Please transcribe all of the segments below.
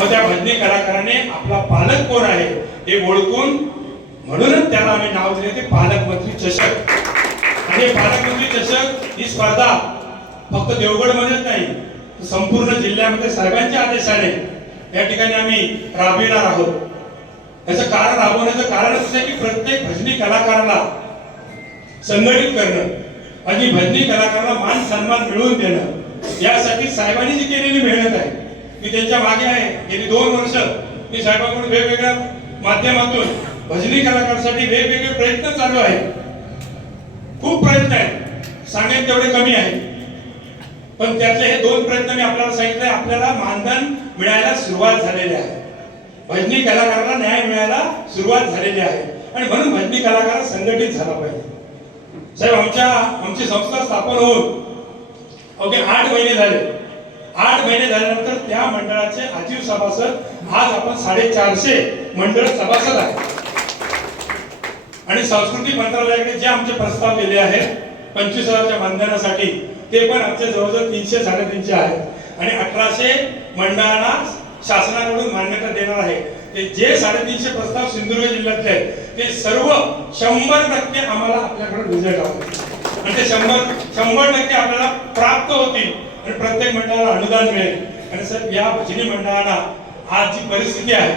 मग त्या भजनी कलाकाराने आपला पालक कोण आहे हे ओळखून, म्हणूनच त्याला आम्ही नाव दिले ते पालकमंत्री चषक. आणि पालकमंत्री चषक ही स्पर्धा फक्त देवगडमध्येच नाही, संपूर्ण जिल्ह्यामध्ये साहेबांच्या आदेशाने या ठिकाणी आम्ही राबविणार आहोत. याचं कारण, राबवण्याचं कारण असं आहे की प्रत्येक भजनी कलाकाराला संघटित करणं आणि भजनी कलाकाराला मान सन्मान मिळवून देणं, यासाठी साहेबांनी जी केलेली मेहनत आहे मी त्यांच्या मागे आहे. गेली 2 वर्ष मी साहेबांकडून वेगवेगळ्या माध्यमातून भजनी कलाकारांसाठी वेगवेगळे प्रयत्न चालू आहेत. खूप प्रयत्न आहेत, सांगेन तेवढे कमी आहे. पण त्यातले हे 2 प्रयत्न मी आपल्याला सांगितले. आपल्याला मानधन मिळायला सुरुवात झालेली आहे, भजनी कलाकारांना न्याय मिळायला सुरुवात झालेली आहे आणि म्हणून भजनी कलाकार संघटित झाला पाहिजे. साहेब, आमची संस्था स्थापन होऊन अवघे 8 महिने झाले. 8 महिने झाल्यानंतर त्या मंडळाचे आजीव सभासद आज आपण 450 मंडळ सभासद आहेत. आणि संस्कृती मंत्रालयाकडे जे आमचे प्रस्ताव गेले आहेत 25,000च्या मानधनासाठी, ते पण आमचे जवळजवळ 300-350 आहेत. आणि 1800 मंडळांना शासनाकडून मान्यता देणार आहे. ते जे 350 प्रस्ताव सिंधुदुर्ग जिल्ह्यातले आहेत ते सर्व 100% आम्हाला आपल्याकडे रिझल्ट आले आणि ते 100% आपल्याला प्राप्त होतील आणि प्रत्येक मंडळाला अनुदान मिळेल. आणि सर, या भजनी मंडळांना आज जी परिस्थिती आहे,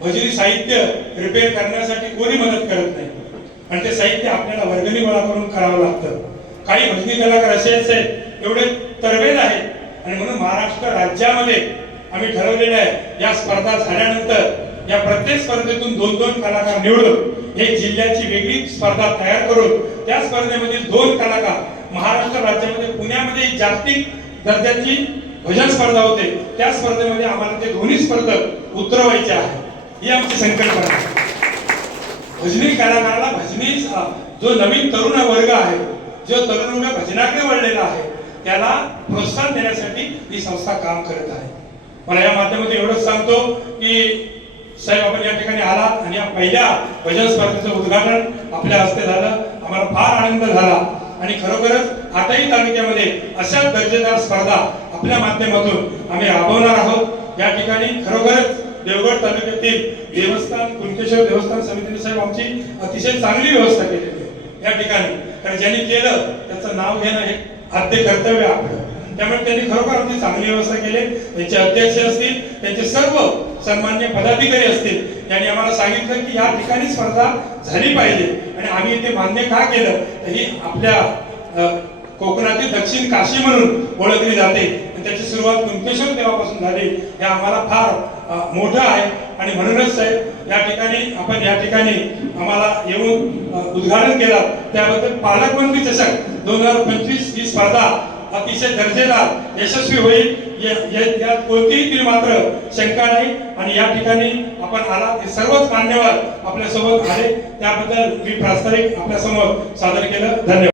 भजनी साहित्य रिपेअर करण्यासाठी कोणी मदत करत नाही आणि ते साहित्य आपल्याला वर्गणी गोळा करून करावं लागतं. काही भजनी कलाकार असे आहेत एवढे तरबेज आहेत आणि म्हणून महाराष्ट्र राज्यामध्ये आम्ही ठरवलेलं आहे या स्पर्धा झाल्यानंतर या प्रत्येक स्पर्धेतून 2-2 कलाकार निवडून एक जिल्ह्याची वेगळी स्पर्धा तयार करून त्या स्पर्धेमधील 2 कलाकार महाराष्ट्र राज्यामध्ये पुण्यामध्ये जागतिक दर्जाची भजन स्पर्धा होते त्या स्पर्धेमध्ये आम्हाला ते दोन्ही स्पर्धक उतरवायचे आहे. ही आमची संकल्पना आहे. भजनी कलाकाराला भजनी जो नवीन तरुण वर्ग आहे, जो तरुण वर्ग भजनाकडे वळलेला आहे, त्याला प्रोत्साहन देण्यासाठी ही संस्था काम करत आहे. मला या माध्यमातून एवढंच सांगतो की साहेब, आपण या ठिकाणी आलात आणि या पहिल्या भजन स्पर्धेचं उद्घाटन आपल्या हस्ते झालं. आम्हाला फार आनंद झाला आणि खरोखरच 8ही तालुक्यामध्ये अशा दर्जेदार स्पर्धा आपल्या माध्यमातून आम्ही राबवणार आहोत. या ठिकाणी खरोखरच देवगड तालुक्यातील देवस्थान, कुणकेश्वर देवस्थान समितीने साहेब आमची अतिशय चांगली व्यवस्था केलेली आहे या ठिकाणी. कारण ज्यांनी केलं त्याचं नाव घेणं हे आद्य कर्तव्य आपलं. त्यामुळे त्यांनी खरोखर आमची चांगली व्यवस्था केली. त्यांचे अध्यक्ष असतील, त्यांचे सर्व सन्मान्य पदाधिकारी असतील, यांनी आम्हाला सांगितलं की या ठिकाणी स्पर्धा झाली पाहिजे आणि आम्ही ते मान्य का केलं तर ही आपल्या कोकणातील दक्षिण काशी म्हणून ओळखली जाते आणि त्याची सुरुवात कुणकेश्वर देवापासून झाली. हे आम्हाला फार मोठं आहे आणि म्हणूनच साहेब या ठिकाणी आम्हाला येऊन उद्घाटन केलं त्याबद्दल पालकमंत्री चषक 2025 ही स्पर्धा अतिशय दर्जेदार यशस्वी होईल यात कोणतीही मात्र शंका नाही. आणि या ठिकाणी आपण आला ते सर्वच मान्यवर आपल्या सोबत आले त्याबद्दल मी प्रास्ताविक आपल्या समोर सादर केलं. धन्यवाद.